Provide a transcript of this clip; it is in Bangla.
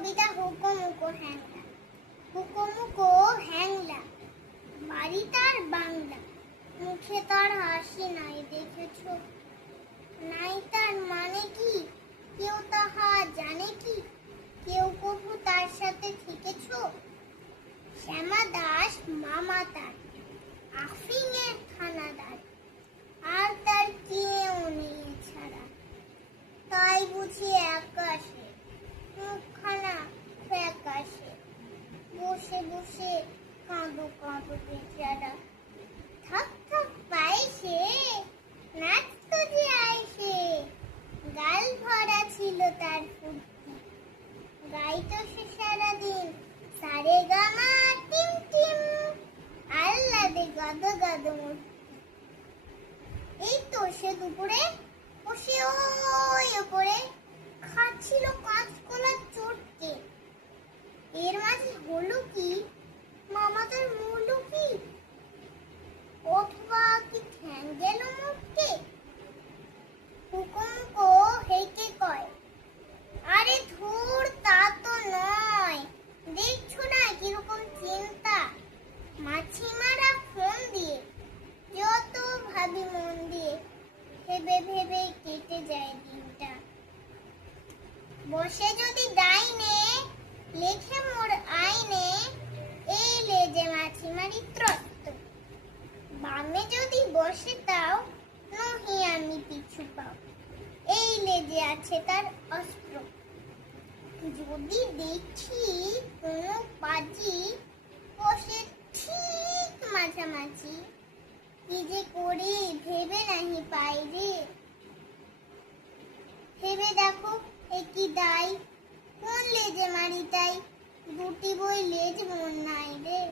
কবিতা হুকোমুকো হ্যাংলা, হুকোমুকো হ্যাংলা, বাড়ি তার বাংলা, মুখে তার হাসি নাই দেখেছো, নাই তার মানে কি কেউ তাহা জানে কি, কেউ কবু তার সাথে থেকেছো? শ্যামা দাস মামা তার, আফিংয়ের থানাদার, আর তার কেউ নেই ছাড়া, তাই বুঝি আকাশে মুখখানা ফ্যাকাশে, বসে বসে কাঁদো কাঁদো বেচারা, থাক থাক পাইছে নাচতো যে আইসে, গাল ভরা ছিল তার ফুর্তি, গাইতো সে সারাদিন সারে গামা টিম টিম, আল্লাদে গদ গদ মূর্তি। এই তো সে দুপুরে বসে ওই ওপরে খাচ্ছিল কাঁচকলা চটকে, এর মাঝে হলো কি মামা তার মূল্য কি, অথবা কি ঠ্যাং গেল মুখকে? হুকুমকো হেকে কয়, আরে ধুর তা তো নয়, দেখছো না কিরকম চিন্তা, মাছিমারা ফোন দিয়ে, যত ভাবি মন দিয়ে, ভেবে ভেবে কেটে যায় দিনটা, বসে যদি ডাইনে লেখে মোর আইনে, এই লেজে মাছিমারি ত্রস্ত, বামে যদি বসে তাও নহি আমি পিছু পাও, এই লেজে আছে তার অস্ত্র, যদি দেখি কোনো পাজি বসে ঠিক মাঝামাঝি, কি যে করি ভেবে নাহি পাই রে, ভেবে দেখো একই দায়, কোন লেজে মারি তাই, দুটি বই লেজ মন নাই রে।